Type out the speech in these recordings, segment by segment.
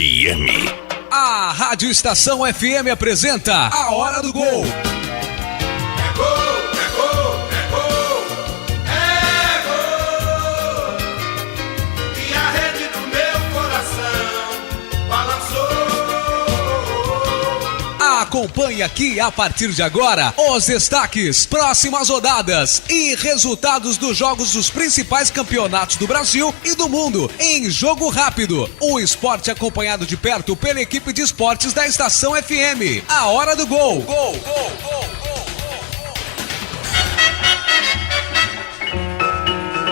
FM. A Rádio Estação FM apresenta A Hora do Gol. É gol, é gol, é gol, é gol. E a rede do meu coração balançou. Acompanhe aqui a partir de agora os destaques, próximas rodadas e resultados dos jogos dos principais campeonatos do Brasil e do mundo em Jogo Rápido. O esporte acompanhado de perto pela equipe de esportes da Estação FM. A Hora do Gol. Gol, gol, gol, gol.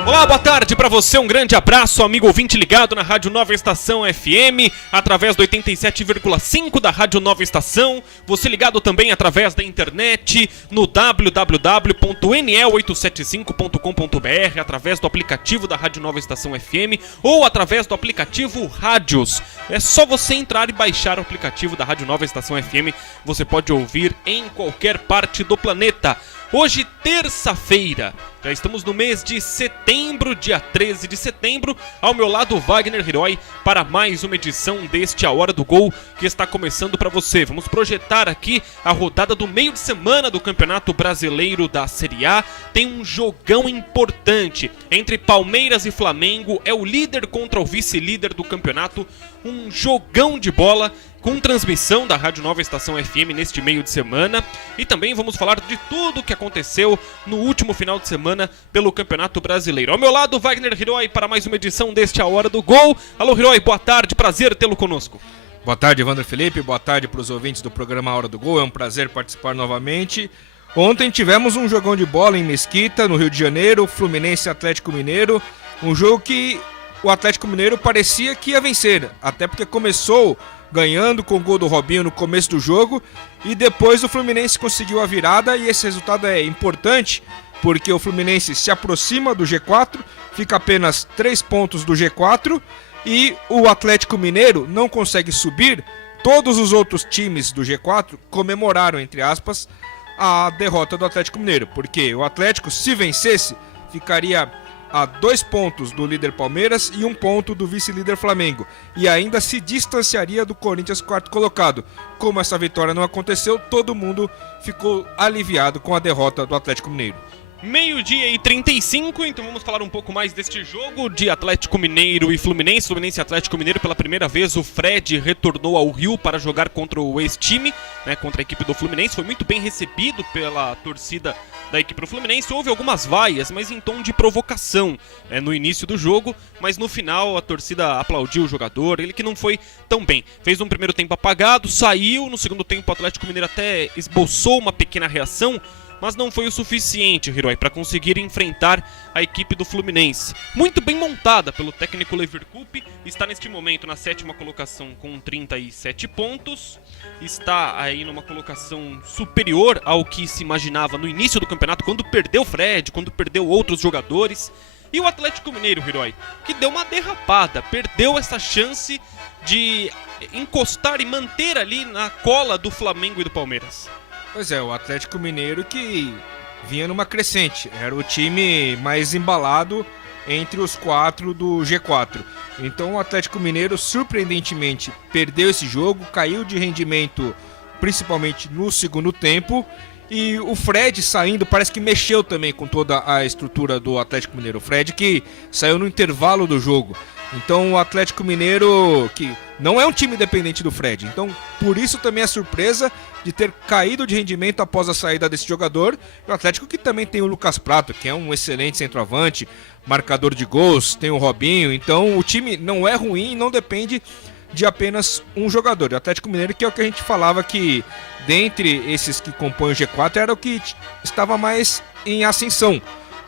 Olá, boa tarde pra você, um grande abraço, amigo ouvinte ligado na Rádio Nova Estação FM, através do 87,5 da Rádio Nova Estação, você ligado também através da internet, no www.nel875.com.br, através do aplicativo da Rádio Nova Estação FM, ou através do aplicativo Rádios. É só você entrar e baixar o aplicativo da Rádio Nova Estação FM, você pode ouvir em qualquer parte do planeta. Hoje, terça-feira, já estamos no mês de setembro, dia 13 de setembro. Ao meu lado, Wagner Hiroi, para mais uma edição deste A Hora do Gol, que está começando para você. Vamos projetar aqui a rodada do meio de semana do Campeonato Brasileiro da Série A. Tem um jogão importante entre Palmeiras e Flamengo. É o líder contra o vice-líder do campeonato. Um jogão de bola com transmissão da Rádio Nova Estação FM neste meio de semana. E também vamos falar de tudo o que aconteceu no último final de semana pelo Campeonato Brasileiro. Ao meu lado, Wagner Hiroi, para mais uma edição deste A Hora do Gol. Alô, Hiroi, boa tarde, prazer tê-lo conosco. Boa tarde, Wander Felipe, boa tarde para os ouvintes do programa A Hora do Gol, é um prazer participar novamente. Ontem tivemos um jogão de bola em Mesquita, no Rio de Janeiro, Fluminense e Atlético Mineiro, um jogo que o Atlético Mineiro parecia que ia vencer, até porque começou ganhando com o gol do Robinho no começo do jogo e depois o Fluminense conseguiu a virada e esse resultado é importante porque o Fluminense se aproxima do G4, fica apenas 3 pontos do G4 e o Atlético Mineiro não consegue subir. Todos os outros times do G4 comemoraram, entre aspas, a derrota do Atlético Mineiro, porque o Atlético, se vencesse, ficaria a 2 pontos do líder Palmeiras e 1 ponto do vice-líder Flamengo. E ainda se distanciaria do Corinthians, quarto colocado. Como essa vitória não aconteceu, todo mundo ficou aliviado com a derrota do Atlético Mineiro. Meio-dia e 35, então vamos falar um pouco mais deste jogo de Atlético Mineiro e Fluminense. Fluminense e Atlético Mineiro, pela primeira vez o Fred retornou ao Rio para jogar contra o ex-time, contra a equipe do Fluminense. Foi muito bem recebido pela torcida da equipe do Fluminense. Houve algumas vaias, mas em tom de provocação no início do jogo, mas no final a torcida aplaudiu o jogador, ele que não foi tão bem. Fez um primeiro tempo apagado, saiu, no segundo tempo o Atlético Mineiro até esboçou uma pequena reação, mas não foi o suficiente, Hiroi, para conseguir enfrentar a equipe do Fluminense. Muito bem montada pelo técnico Leverkusen, está neste momento na 7ª colocação com 37 pontos, está aí numa colocação superior ao que se imaginava no início do campeonato, quando perdeu Fred, quando perdeu outros jogadores. E o Atlético Mineiro, Hiroi, que deu uma derrapada, perdeu essa chance de encostar e manter ali na cola do Flamengo e do Palmeiras. Pois é, o Atlético Mineiro que vinha numa crescente, era o time mais embalado entre os 4 do G4. Então o Atlético Mineiro surpreendentemente perdeu esse jogo, caiu de rendimento principalmente no segundo tempo e o Fred saindo parece que mexeu também com toda a estrutura do Atlético Mineiro. O Fred que saiu no intervalo do jogo. Então o Atlético Mineiro, que não é um time dependente do Fred, então por isso também a surpresa de ter caído de rendimento após a saída desse jogador. O Atlético que também tem o Lucas Prato, que é um excelente centroavante, marcador de gols, tem o Robinho, então o time não é ruim e não depende de apenas um jogador. O Atlético Mineiro que é o que a gente falava que dentre esses que compõem o G4 era o que estava mais em ascensão.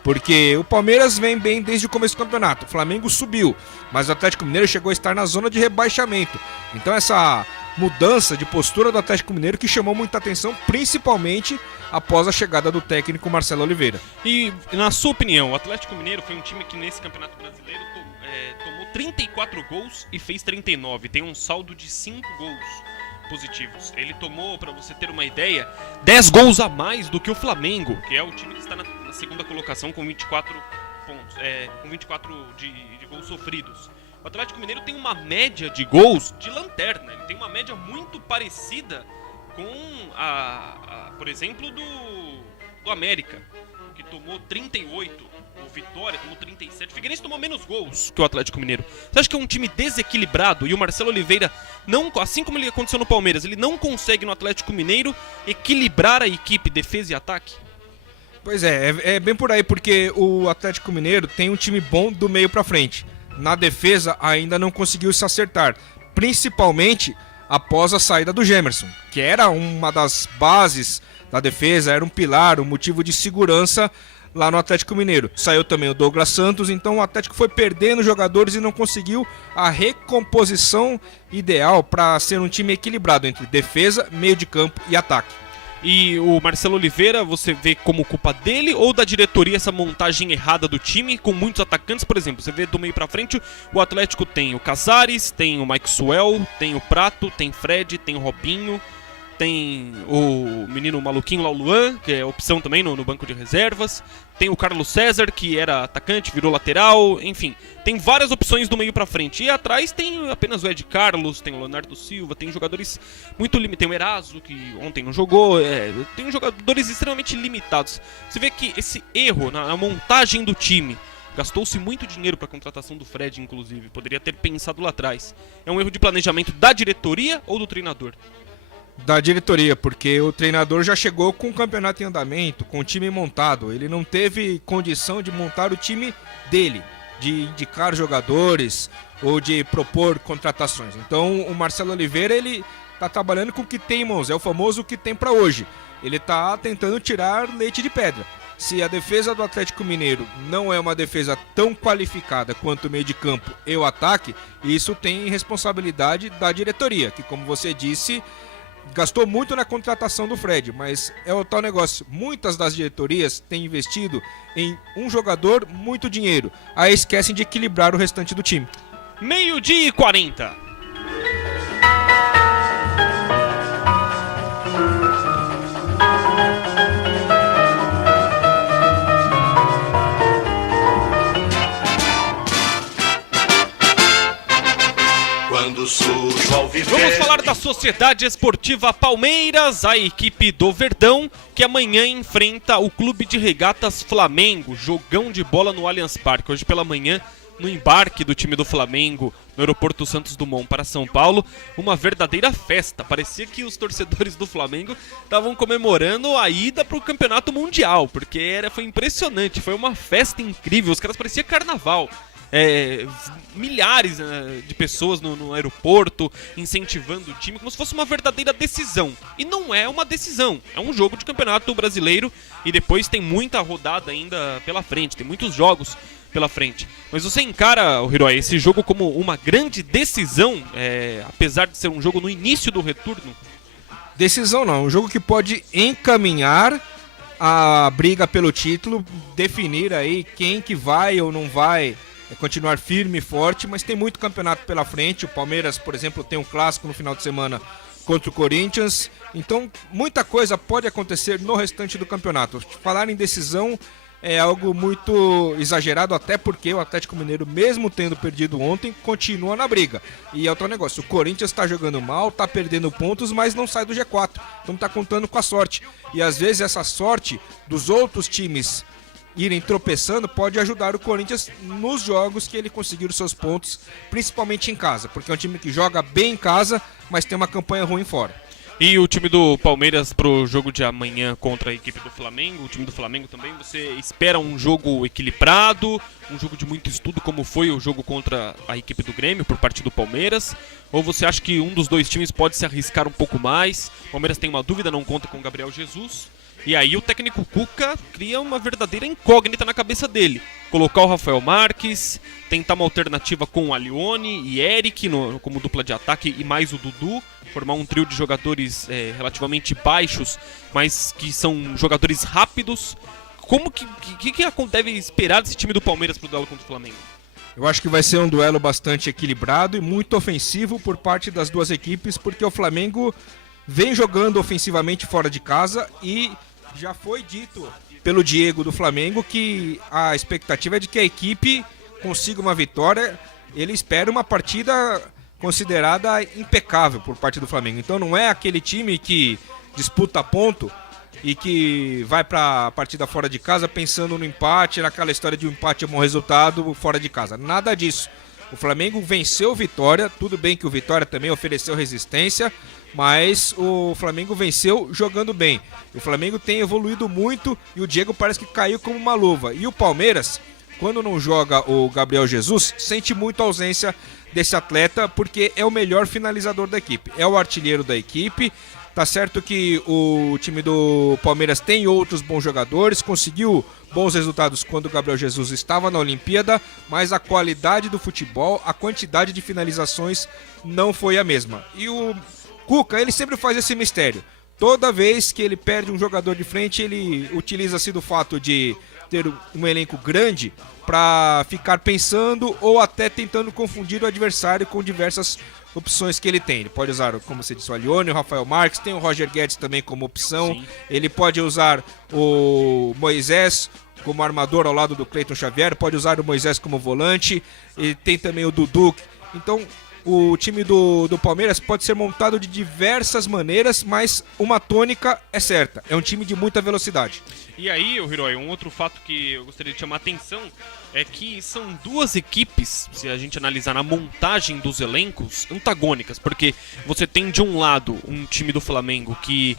Porque o Palmeiras vem bem desde o começo do campeonato, o Flamengo subiu, mas o Atlético Mineiro chegou a estar na zona de rebaixamento. Então essa mudança de postura do Atlético Mineiro que chamou muita atenção, principalmente após a chegada do técnico Marcelo Oliveira. E na sua opinião, o Atlético Mineiro foi um time que nesse Campeonato Brasileiro tomou 34 gols e fez 39, tem um saldo de 5 gols positivos. Ele tomou, para você ter uma ideia, 10 gols a mais do que o Flamengo, que é o time que está na segunda colocação com 24 pontos, com 24 de gols sofridos. O Atlético Mineiro tem uma média de gols de lanterna. Ele tem uma média muito parecida com por exemplo, do América, que tomou 38. O Vitória tomou 37. O Figueirense tomou menos gols que o Atlético Mineiro. Você acha que é um time desequilibrado e o Marcelo Oliveira, não, assim como ele aconteceu no Palmeiras, ele não consegue no Atlético Mineiro equilibrar a equipe, defesa e ataque? Pois é bem por aí, porque o Atlético Mineiro tem um time bom do meio pra frente. Na defesa ainda não conseguiu se acertar, principalmente após a saída do Gemerson, que era uma das bases da defesa, era um pilar, um motivo de segurança lá no Atlético Mineiro. Saiu também o Douglas Santos, então o Atlético foi perdendo jogadores e não conseguiu a recomposição ideal para ser um time equilibrado entre defesa, meio de campo e ataque. E o Marcelo Oliveira, você vê como culpa dele ou da diretoria essa montagem errada do time com muitos atacantes? Por exemplo, você vê do meio pra frente, o Atlético tem o Casares, tem o Maxwell, tem o Prato, tem Fred, tem o Robinho, tem o menino maluquinho lá, o Luan, que é opção também no banco de reservas. Tem o Carlos César, que era atacante, virou lateral. Enfim, tem várias opções do meio pra frente. E atrás tem apenas o Ed Carlos, tem o Leonardo Silva, tem jogadores muito limitados. Tem o Eraso, que ontem não jogou. Tem jogadores extremamente limitados. Você vê que esse erro na montagem do time, gastou-se muito dinheiro para a contratação do Fred, inclusive. Poderia ter pensado lá atrás. É um erro de planejamento da diretoria ou do treinador? Da diretoria, porque o treinador já chegou com o campeonato em andamento, com o time montado. Ele não teve condição de montar o time dele, de indicar jogadores ou de propor contratações. Então o Marcelo Oliveira, ele tá trabalhando com o que tem em mãos, é o famoso o que tem para hoje. Ele tá tentando tirar leite de pedra. Se a defesa do Atlético Mineiro não é uma defesa tão qualificada quanto o meio de campo e o ataque, isso tem responsabilidade da diretoria, que, como você disse, gastou muito na contratação do Fred, mas é o tal negócio. Muitas das diretorias têm investido em um jogador, muito dinheiro. Aí esquecem de equilibrar o restante do time. 12h40. Vamos falar da Sociedade Esportiva Palmeiras, a equipe do Verdão, que amanhã enfrenta o Clube de Regatas Flamengo, jogão de bola no Allianz Parque. Hoje pela manhã, no embarque do time do Flamengo no aeroporto Santos Dumont para São Paulo, uma verdadeira festa. Parecia que os torcedores do Flamengo estavam comemorando a ida para o Campeonato Mundial, porque foi impressionante, foi uma festa incrível, os caras pareciam carnaval. Milhares de pessoas no aeroporto incentivando o time como se fosse uma verdadeira decisão. E não é uma decisão, é um jogo de campeonato brasileiro e depois tem muita rodada ainda pela frente, tem muitos jogos pela frente. Mas você encara, Hiroi, esse jogo como uma grande decisão, apesar de ser um jogo no início do retorno? Decisão não, um jogo que pode encaminhar a briga pelo título, definir aí quem que vai ou não vai continuar firme e forte, mas tem muito campeonato pela frente. O Palmeiras, por exemplo, tem um clássico no final de semana contra o Corinthians, então muita coisa pode acontecer no restante do campeonato. Falar em decisão é algo muito exagerado, até porque o Atlético Mineiro, mesmo tendo perdido ontem, continua na briga. E é outro negócio, o Corinthians está jogando mal, está perdendo pontos, mas não sai do G4, então está contando com a sorte. E às vezes essa sorte dos outros times irem tropeçando pode ajudar o Corinthians nos jogos que ele conseguir os seus pontos, principalmente em casa, porque é um time que joga bem em casa, mas tem uma campanha ruim fora. E o time do Palmeiras pro jogo de amanhã contra a equipe do Flamengo, o time do Flamengo também, você espera um jogo equilibrado, um jogo de muito estudo como foi o jogo contra a equipe do Grêmio por parte do Palmeiras? Ou você acha que um dos dois times pode se arriscar um pouco mais? O Palmeiras tem uma dúvida, não conta com o Gabriel Jesus. E aí o técnico Cuca cria uma verdadeira incógnita na cabeça dele. Colocar o Rafael Marques, tentar uma alternativa com o Alione e Eric como dupla de ataque e mais o Dudu. Formar um trio de jogadores relativamente baixos, mas que são jogadores rápidos. Como que deve esperar desse time do Palmeiras pro duelo contra o Flamengo? Eu acho que vai ser um duelo bastante equilibrado e muito ofensivo por parte das duas equipes, porque o Flamengo vem jogando ofensivamente fora de casa e já foi dito pelo Diego do Flamengo que a expectativa é de que a equipe consiga uma vitória ele espera uma partida considerada impecável por parte do Flamengo. Então não é aquele time que disputa ponto e que vai para a partida fora de casa pensando no empate, naquela história de um empate é um bom resultado fora de casa. Nada disso. O Flamengo venceu o Vitória, tudo bem que o Vitória também ofereceu resistência, mas o Flamengo venceu jogando bem. O Flamengo tem evoluído muito e o Diego parece que caiu como uma luva. E o Palmeiras, quando não joga o Gabriel Jesus, sente muito a ausência desse atleta porque é o melhor finalizador da equipe, é o artilheiro da equipe. Tá certo que o time do Palmeiras tem outros bons jogadores, conseguiu bons resultados quando o Gabriel Jesus estava na Olimpíada, mas a qualidade do futebol, a quantidade de finalizações não foi a mesma. E o Cuca, ele sempre faz esse mistério. Toda vez que ele perde um jogador de frente, ele utiliza-se do fato de ter um elenco grande para ficar pensando ou até tentando confundir o adversário com diversas opções que ele tem. Ele pode usar, como você disse, o Alione, o Rafael Marques, tem o Roger Guedes também como opção. Sim. Ele pode usar o Moisés como armador ao lado do Cleiton Xavier, pode usar o Moisés como volante, e tem também o Dudu. Então, o time do Palmeiras pode ser montado de diversas maneiras, mas uma tônica é certa, é um time de muita velocidade. E aí, Hiroi, um outro fato que eu gostaria de chamar a atenção é que são duas equipes, se a gente analisar na montagem dos elencos, antagônicas, porque você tem de um lado um time do Flamengo que,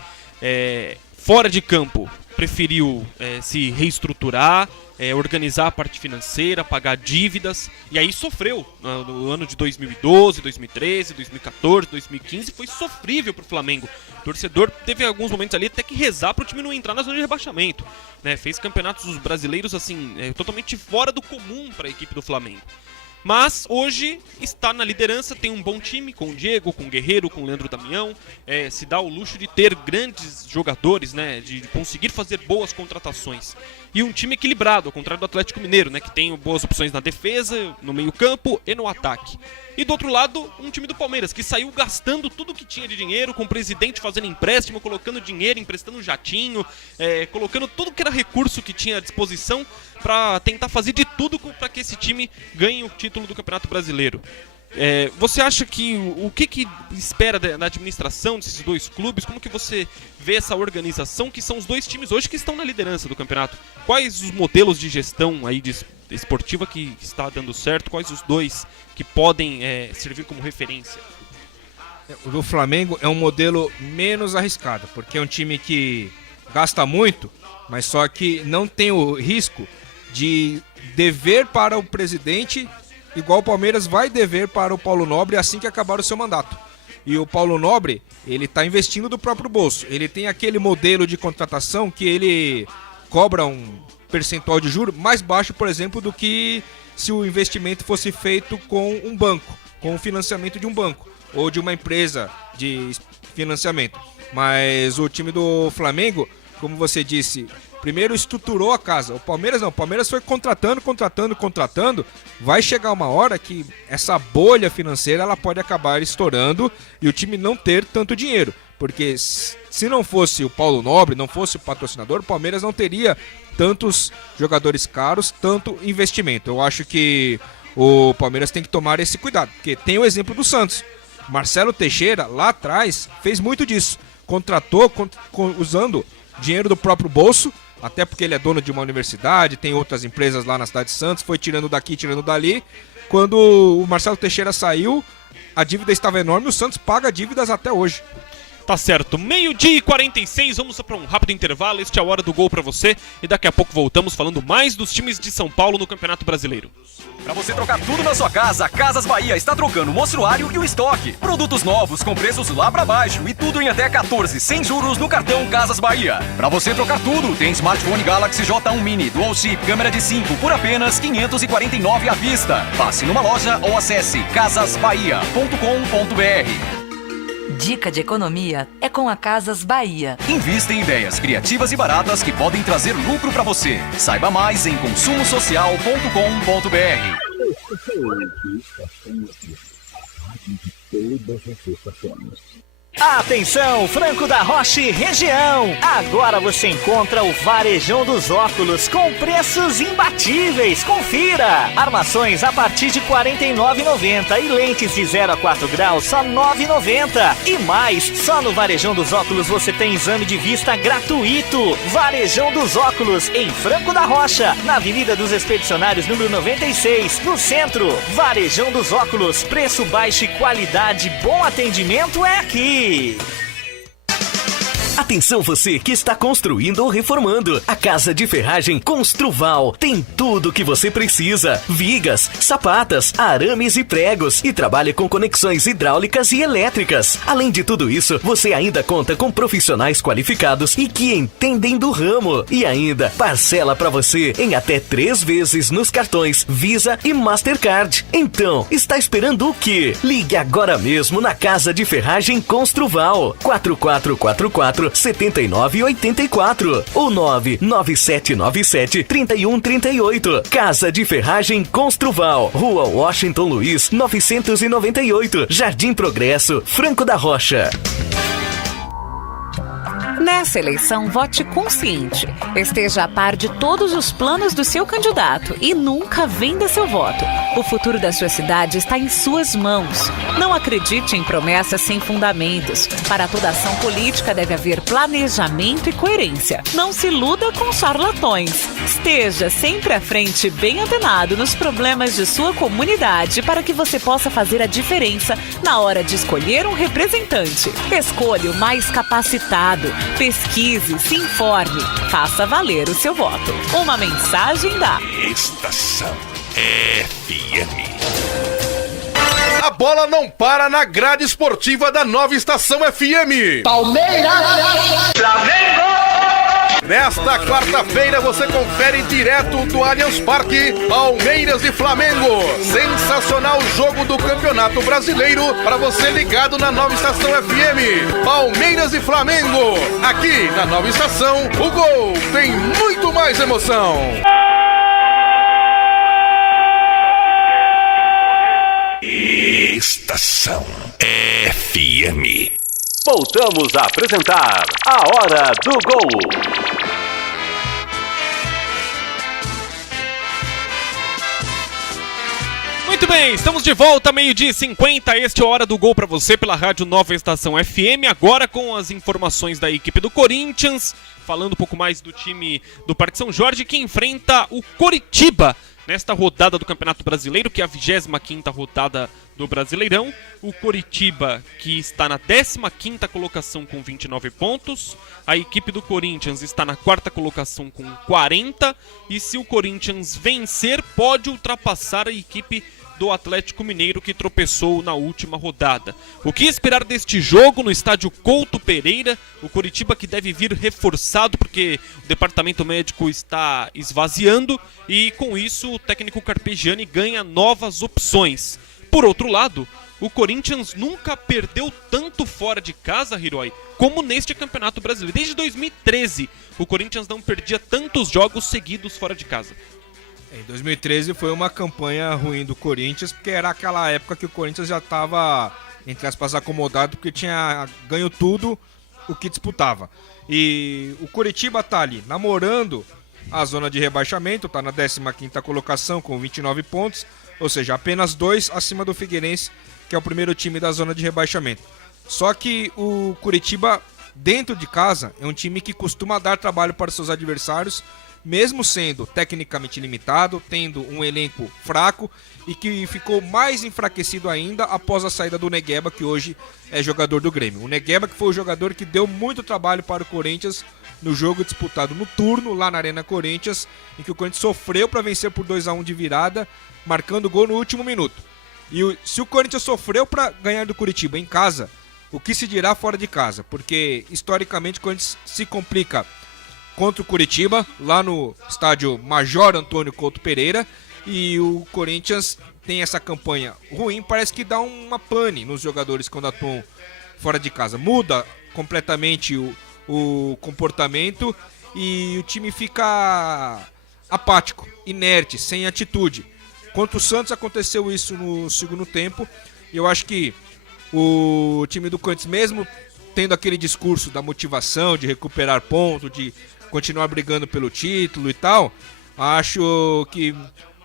fora de campo, preferiu se reestruturar, organizar a parte financeira, pagar dívidas, e aí sofreu no ano de 2012, 2013, 2014, 2015, foi sofrível pro Flamengo. O torcedor teve alguns momentos ali até que rezar pro time não entrar na zona de rebaixamento, né? Fez campeonatos brasileiros assim, totalmente fora do comum para a equipe do Flamengo. Mas hoje está na liderança, tem um bom time com o Diego, com o Guerreiro, com o Leandro Damião, se dá o luxo de ter grandes jogadores, né, de conseguir fazer boas contratações. E um time equilibrado, ao contrário do Atlético Mineiro, né, que tem boas opções na defesa, no meio-campo e no ataque. E do outro lado, um time do Palmeiras, que saiu gastando tudo que tinha de dinheiro, com o presidente fazendo empréstimo, colocando dinheiro, emprestando jatinho, colocando tudo que era recurso que tinha à disposição para tentar fazer de tudo para que esse time ganhe o título do Campeonato Brasileiro. Você acha que o que espera da administração desses dois clubes? Como que você vê essa organização, que são os dois times hoje que estão na liderança do campeonato? Quais os modelos de gestão aí esportiva que está dando certo? Quais os dois que podem servir como referência? O do Flamengo é um modelo menos arriscado, porque é um time que gasta muito, mas só que não tem o risco de dever para o presidente, igual o Palmeiras vai dever para o Paulo Nobre assim que acabar o seu mandato. E o Paulo Nobre, ele está investindo do próprio bolso. Ele tem aquele modelo de contratação que ele cobra um percentual de juros mais baixo, por exemplo, do que se o investimento fosse feito com um banco, com o financiamento de um banco ou de uma empresa de financiamento. Mas o time do Flamengo, como você disse, primeiro estruturou a casa. O Palmeiras não, o Palmeiras foi contratando. Vai chegar uma hora que essa bolha financeira ela pode acabar estourando e o time não ter tanto dinheiro. Porque se não fosse o Paulo Nobre, não fosse o patrocinador, o Palmeiras não teria tantos jogadores caros, tanto investimento. Eu acho que o Palmeiras tem que tomar esse cuidado, porque tem o exemplo do Santos. Marcelo Teixeira, lá atrás, fez muito disso. Contratou usando dinheiro do próprio bolso, até porque ele é dono de uma universidade, tem outras empresas lá na cidade de Santos, foi tirando daqui, tirando dali. Quando o Marcelo Teixeira saiu, a dívida estava enorme, o Santos paga dívidas até hoje. Tá certo, 12h46, vamos para um rápido intervalo, este é a hora do gol pra você e daqui a pouco voltamos falando mais dos times de São Paulo no Campeonato Brasileiro. Pra você trocar tudo na sua casa, Casas Bahia está trocando o mostruário e o estoque. Produtos novos com preços lá pra baixo e tudo em até 14, sem juros no cartão Casas Bahia. Pra você trocar tudo, tem smartphone Galaxy J1 Mini Dual Chip câmera de 5 por apenas R$ 549 à vista. Passe numa loja ou acesse casasbahia.com.br. Dica de economia é com a Casas Bahia. Invista em ideias criativas e baratas que podem trazer lucro para você. Saiba mais em consumosocial.com.br. Todas as estações. Atenção, Franco da Rocha e região! Agora você encontra o Varejão dos Óculos com preços imbatíveis. Confira! Armações a partir de R$ 49,90 e lentes de 0 a 4 graus só R$ 9,90. E mais, só no Varejão dos Óculos você tem exame de vista gratuito. Varejão dos Óculos, em Franco da Rocha, na Avenida dos Expedicionários, número 96, no centro. Varejão dos Óculos, preço baixo e qualidade, bom atendimento é aqui. Atenção você que está construindo ou reformando. A Casa de Ferragem Construval tem tudo o que você precisa. Vigas, sapatas, arames e pregos. E trabalha com conexões hidráulicas e elétricas. Além de tudo isso, você ainda conta com profissionais qualificados e que entendem do ramo. E ainda parcela para você em até 3 vezes nos cartões Visa e Mastercard. Então, está esperando o quê? Ligue agora mesmo na Casa de Ferragem Construval. 4444-7984 ou 99797-3138. Casa de Ferragem Construval, Rua Washington Luiz, 998, Jardim Progresso, Franco da Rocha. Nessa eleição, vote consciente. Esteja a par de todos os planos do seu candidato e nunca venda seu voto. O futuro da sua cidade está em suas mãos. Não acredite em promessas sem fundamentos. Para toda ação política deve haver planejamento e coerência. Não se iluda com charlatões. Esteja sempre à frente, bem antenado nos problemas de sua comunidade para que você possa fazer a diferença na hora de escolher um representante. Escolha o mais capacitado. Pesquise, se informe, faça valer o seu voto. Uma mensagem da Estação FM. A bola não para na grade esportiva da Nova Estação FM. Palmeiras! Flamengo! Nesta quarta-feira você confere direto do Allianz Parque, Palmeiras e Flamengo. Sensacional jogo do Campeonato Brasileiro para você ligado na Nova Estação FM. Palmeiras e Flamengo. Aqui na Nova Estação, o gol tem muito mais emoção. Estação FM. Voltamos a apresentar A Hora do Gol. Muito bem, estamos de volta, 12h50, este é a Hora do Gol para você pela Rádio Nova Estação FM, agora com as informações da equipe do Corinthians, falando um pouco mais do time do Parque São Jorge, que enfrenta o Coritiba nesta rodada do Campeonato Brasileiro, que é a 25ª rodada do Brasileirão. O Coritiba, que está na 15ª colocação com 29 pontos. A equipe do Corinthians está na 4ª colocação com 40. E se o Corinthians vencer, pode ultrapassar a equipe do Atlético Mineiro, que tropeçou na última rodada. O que esperar deste jogo no estádio Couto Pereira? O Coritiba que deve vir reforçado porque o departamento médico está esvaziando e com isso o técnico Carpegiani ganha novas opções. Por outro lado, o Corinthians nunca perdeu tanto fora de casa, Hiroi, como neste Campeonato Brasileiro. Desde 2013, o Corinthians não perdia tantos jogos seguidos fora de casa. Em 2013 foi uma campanha ruim do Corinthians, porque era aquela época que o Corinthians já estava, entre aspas, acomodado, porque tinha ganho tudo o que disputava. E o Coritiba tá ali, namorando a zona de rebaixamento, tá na 15ª colocação com 29 pontos, ou seja, apenas 2 acima do Figueirense, que é o primeiro time da zona de rebaixamento. Só que o Coritiba, dentro de casa, é um time que costuma dar trabalho para os seus adversários, mesmo sendo tecnicamente limitado, tendo um elenco fraco e que ficou mais enfraquecido ainda após a saída do Negueba, que hoje é jogador do Grêmio. O Negueba que foi o jogador que deu muito trabalho para o Corinthians no jogo disputado no turno, lá na Arena Corinthians, em que o Corinthians sofreu para vencer por 2-1 de virada, marcando gol no último minuto. E se o Corinthians sofreu para ganhar do Coritiba em casa, o que se dirá fora de casa? Porque, historicamente, o Corinthians se complica contra o Coritiba, lá no estádio Major Antônio Couto Pereira, e o Corinthians tem essa campanha ruim, parece que dá uma pane nos jogadores quando atuam fora de casa. Muda completamente o comportamento e o time fica apático, inerte, sem atitude. Contra o Santos aconteceu isso no segundo tempo, e eu acho que O time do Corinthians, mesmo tendo aquele discurso da motivação, de recuperar ponto, de continuar brigando pelo título e tal, acho que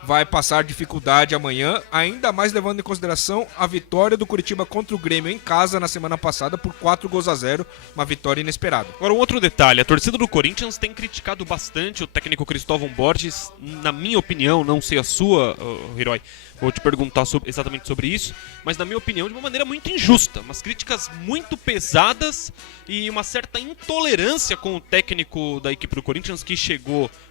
vai passar dificuldade amanhã, ainda mais levando em consideração a vitória do Curitiba contra o Grêmio em casa na semana passada por 4-0, uma vitória inesperada. Agora, um outro detalhe, a torcida do Corinthians tem criticado bastante o técnico Cristóvão Borges, na minha opinião, não sei a sua, Hiroi, vou te perguntar exatamente sobre isso, mas na minha opinião de uma maneira muito injusta, umas críticas muito pesadas e uma certa intolerância com o técnico da equipe do Corinthians que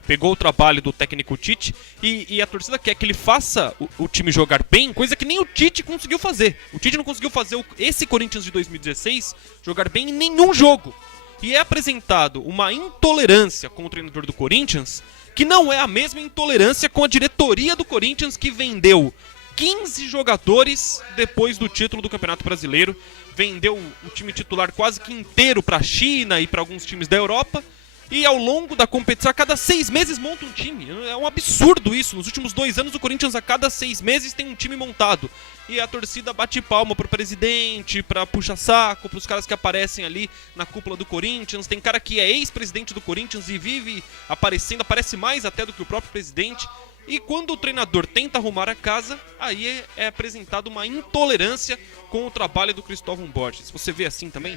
pegou o trabalho do técnico Tite e a torcida quer que ele faça o time jogar bem, coisa que nem o Tite conseguiu fazer. O Tite não conseguiu fazer esse Corinthians de 2016 jogar bem em nenhum jogo. E é apresentado uma intolerância com o treinador do Corinthians que não é a mesma intolerância com a diretoria do Corinthians, que vendeu 15 jogadores depois do título do Campeonato Brasileiro, vendeu o time titular quase que inteiro para a China e para alguns times da Europa, e ao longo da competição, a cada 6 meses monta um time. É um absurdo isso. Nos últimos 2 anos o Corinthians a cada 6 meses tem um time montado. E a torcida bate palma pro presidente, pra puxa-saco, pros caras que aparecem ali na cúpula do Corinthians. Tem cara que é ex-presidente do Corinthians e vive aparecendo, aparece mais até do que o próprio presidente. E quando o treinador tenta arrumar a casa, aí é apresentado uma intolerância com o trabalho do Cristóvão Borges. Você vê assim também?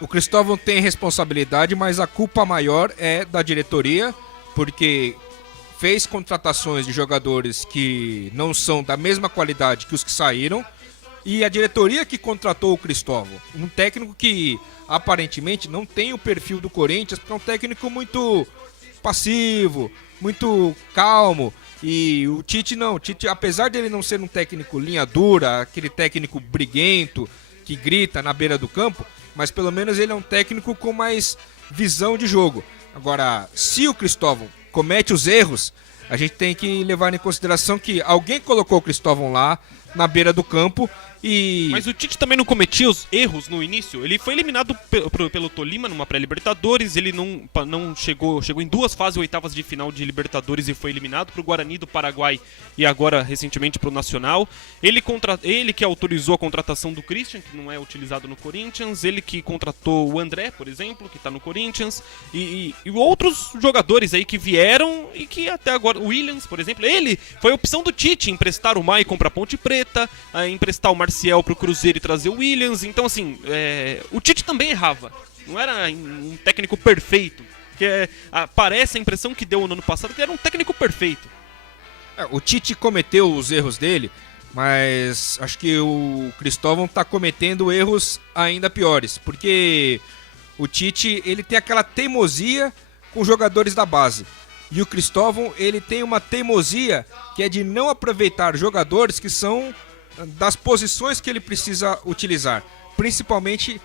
O Cristóvão tem responsabilidade, mas a culpa maior é da diretoria, porque fez contratações de jogadores que não são da mesma qualidade que os que saíram, e a diretoria que contratou o Cristóvão, um técnico que aparentemente não tem o perfil do Corinthians, porque é um técnico muito passivo, muito calmo, e o Tite não. O Tite, apesar dele não ser um técnico linha dura, aquele técnico briguento que grita na beira do campo, mas pelo menos ele é um técnico com mais visão de jogo. Agora, se o Cristóvão comete os erros, a gente tem que levar em consideração que alguém colocou o Cristóvão lá na beira do campo e... Mas o Tite também não cometia os erros no início. Ele foi eliminado pelo Tolima numa pré-Libertadores. Ele não chegou em 2 fases, oitavas de final de Libertadores e foi eliminado pro Guarani do Paraguai e agora recentemente pro Nacional. Ele que autorizou a contratação do Christian, que não é utilizado no Corinthians. Ele que contratou o André, por exemplo, que tá no Corinthians. E outros jogadores aí que vieram e que até agora... O Williams, por exemplo, ele foi a opção do Tite, emprestar o Maicon pra Ponte Preta, emprestar o Marcial pro Cruzeiro e trazer o Williams. Então, assim, o Tite também errava. Não era um técnico perfeito. Que parece a impressão que deu no ano passado que era um técnico perfeito. O Tite cometeu os erros dele, mas acho que o Cristóvão tá cometendo erros ainda piores. Porque o Tite, ele tem aquela teimosia com jogadores da base. E o Cristóvão, ele tem uma teimosia que é de não aproveitar jogadores que são das posições que ele precisa utilizar, principalmente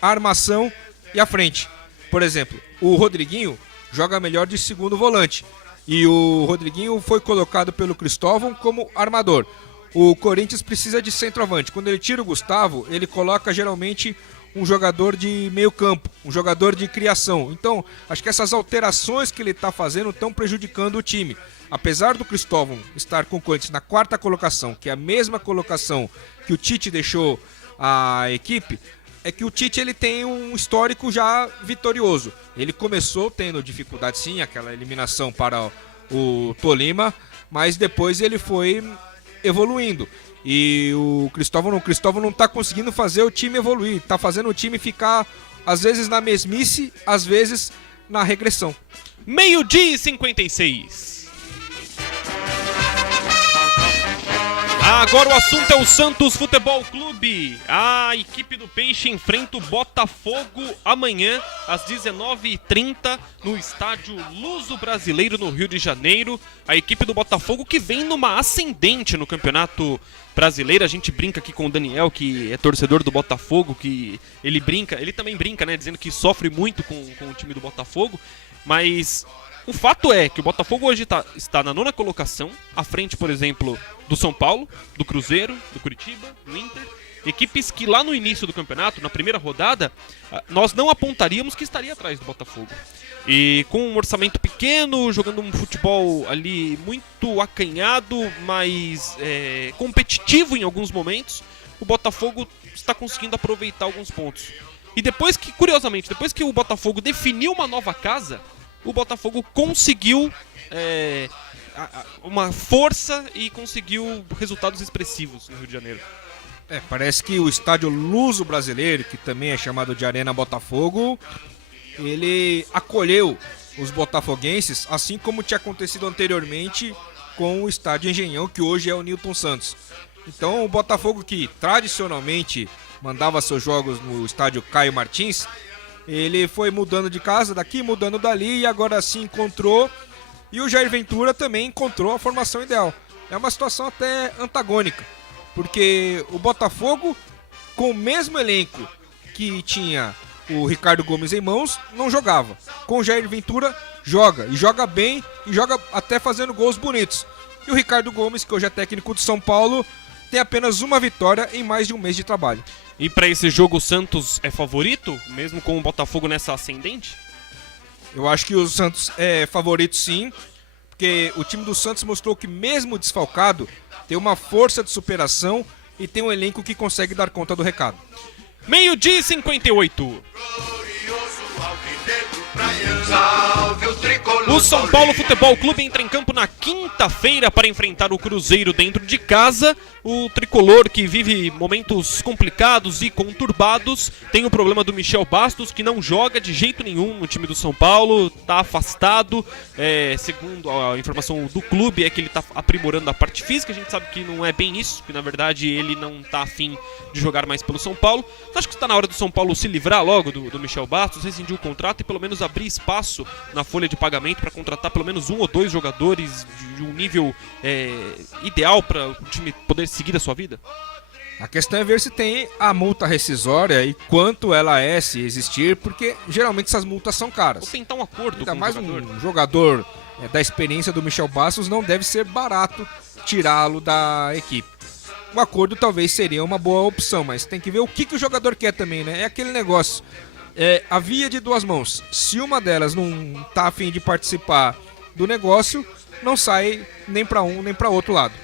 a armação e a frente. Por exemplo, o Rodriguinho joga melhor de segundo volante e o Rodriguinho foi colocado pelo Cristóvão como armador. O Corinthians precisa de centroavante. Quando ele tira o Gustavo, ele coloca geralmente um jogador de meio campo, um jogador de criação. Então, acho que essas alterações que ele está fazendo estão prejudicando o time. Apesar do Cristóvão estar com o Corinthians na 4ª colocação, que é a mesma colocação que o Tite deixou a equipe, é que o Tite ele tem um histórico já vitorioso. Ele começou tendo dificuldade sim, aquela eliminação para o Tolima, mas depois ele foi evoluindo. E o Cristóvão não está conseguindo fazer o time evoluir, está fazendo o time ficar às vezes na mesmice, às vezes na regressão. 12h56. Agora o assunto é o Santos Futebol Clube. A equipe do Peixe enfrenta o Botafogo amanhã às 19h30 no estádio Luso Brasileiro no Rio de Janeiro. A equipe do Botafogo que vem numa ascendente no Campeonato Brasileiro. A gente brinca aqui com o Daniel, que é torcedor do Botafogo, que ele também brinca, né, dizendo que sofre muito com o time do Botafogo, mas o fato é que o Botafogo hoje está na 9ª colocação, à frente, por exemplo, do São Paulo, do Cruzeiro, do Curitiba, do Inter. Equipes que lá no início do campeonato, na primeira rodada, nós não apontaríamos que estaria atrás do Botafogo. E com um orçamento pequeno, jogando um futebol ali muito acanhado, mas competitivo em alguns momentos, o Botafogo está conseguindo aproveitar alguns pontos. E curiosamente, depois que o Botafogo definiu uma nova casa, o Botafogo conseguiu uma força e conseguiu resultados expressivos no Rio de Janeiro. Parece que o estádio Luso-Brasileiro, que também é chamado de Arena Botafogo, ele acolheu os botafoguenses, assim como tinha acontecido anteriormente com o estádio Engenhão, que hoje é o Newton Santos. Então o Botafogo, que tradicionalmente mandava seus jogos no estádio Caio Martins, ele foi mudando de casa daqui, mudando dali, e agora se encontrou, e o Jair Ventura também encontrou a formação ideal. É uma situação até antagônica, porque o Botafogo, com o mesmo elenco que tinha o Ricardo Gomes em mãos, não jogava. Com o Jair Ventura, joga, e joga bem, e joga até fazendo gols bonitos. E o Ricardo Gomes, que hoje é técnico de São Paulo, tem apenas uma vitória em mais de um mês de trabalho. E para esse jogo o Santos é favorito, mesmo com o Botafogo nessa ascendente? Eu acho que o Santos é favorito sim, porque o time do Santos mostrou que mesmo desfalcado, tem uma força de superação e tem um elenco que consegue dar conta do recado. 12h58. O São Paulo Futebol Clube entra em campo na quinta-feira para enfrentar o Cruzeiro dentro de casa. O tricolor, que vive momentos complicados e conturbados, tem o problema do Michel Bastos, que não joga de jeito nenhum no time do São Paulo, está afastado. Segundo a informação do clube, é que ele está aprimorando a parte física. A gente sabe que não é bem isso, que na verdade ele não está afim de jogar mais pelo São Paulo. Então, acho que está na hora do São Paulo se livrar logo do Michel Bastos, rescindir o contrato e pelo menos abrir espaço na folha de pagamento para contratar pelo menos 1 ou 2 jogadores de um nível ideal para o time poder seguir a sua vida? A questão é ver se tem a multa rescisória e quanto ela é, se existir, porque geralmente essas multas são caras. Ou tentar um acordo ainda com mais o jogador. Um jogador da experiência do Michel Bastos, não deve ser barato tirá-lo da equipe. O acordo talvez seria uma boa opção, mas tem que ver o que o jogador quer também, né? É aquele negócio, a via de duas mãos. Se uma delas não tá a fim de participar do negócio, não sai nem para um nem para outro lado.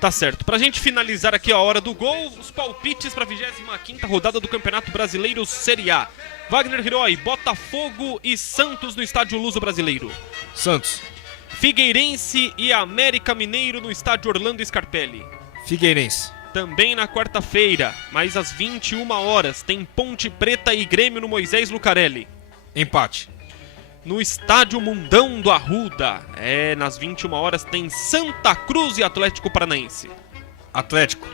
Tá certo. Pra gente finalizar aqui a hora do gol, os palpites pra 25ª rodada do Campeonato Brasileiro Série A. Wagner Hiroi, Botafogo e Santos no estádio Luso-Brasileiro. Santos. Figueirense e América Mineiro no estádio Orlando Scarpelli. Figueirense. Também na quarta-feira, mais às 21 horas, tem Ponte Preta e Grêmio no Moisés Lucarelli. Empate. No estádio Mundão do Arruda, nas 21 horas, tem Santa Cruz e Atlético Paranaense. Atlético.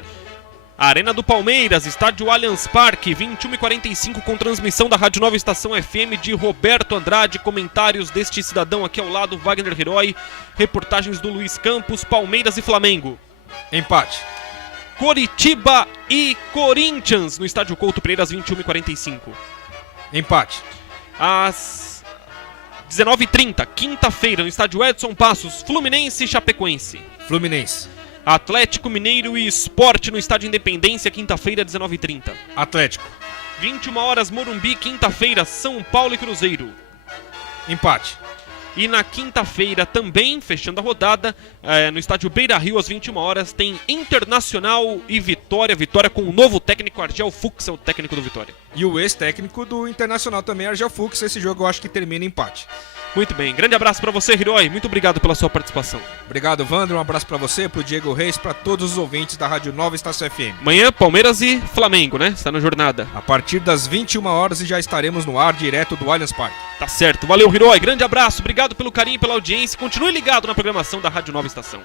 Arena do Palmeiras, estádio Allianz Parque, 21h45, com transmissão da Rádio Nova Estação FM de Roberto Andrade, comentários deste cidadão aqui ao lado, Wagner Hiroi, reportagens do Luiz Campos, Palmeiras e Flamengo. Empate. Coritiba e Corinthians, no estádio Couto Pereira, às 21h45. Empate. Às 19h30, quinta-feira, no estádio Edson Passos, Fluminense e Chapecoense. Fluminense. Atlético Mineiro e Sport no estádio Independência, quinta-feira, 19h30. Atlético. 21 horas, Morumbi, quinta-feira, São Paulo e Cruzeiro. Empate. E na quinta-feira também, fechando a rodada, no estádio Beira-Rio, às 21 horas, tem Internacional e Vitória. Vitória com o novo técnico, Argel Fux, é o técnico do Vitória. E o ex-técnico do Internacional também, Argel Fux. Esse jogo eu acho que termina em empate. Muito bem, grande abraço pra você, Hiroi. Muito obrigado pela sua participação. Obrigado, Wander. Um abraço pra você, pro Diego Reis, pra todos os ouvintes da Rádio Nova Estação FM. Amanhã, Palmeiras e Flamengo, né? Está na jornada. A partir das 21 horas e já estaremos no ar direto do Allianz Parque. Tá certo. Valeu, Hiroi. Grande abraço. Obrigado pelo carinho e pela audiência. Continue ligado na programação da Rádio Nova Estação.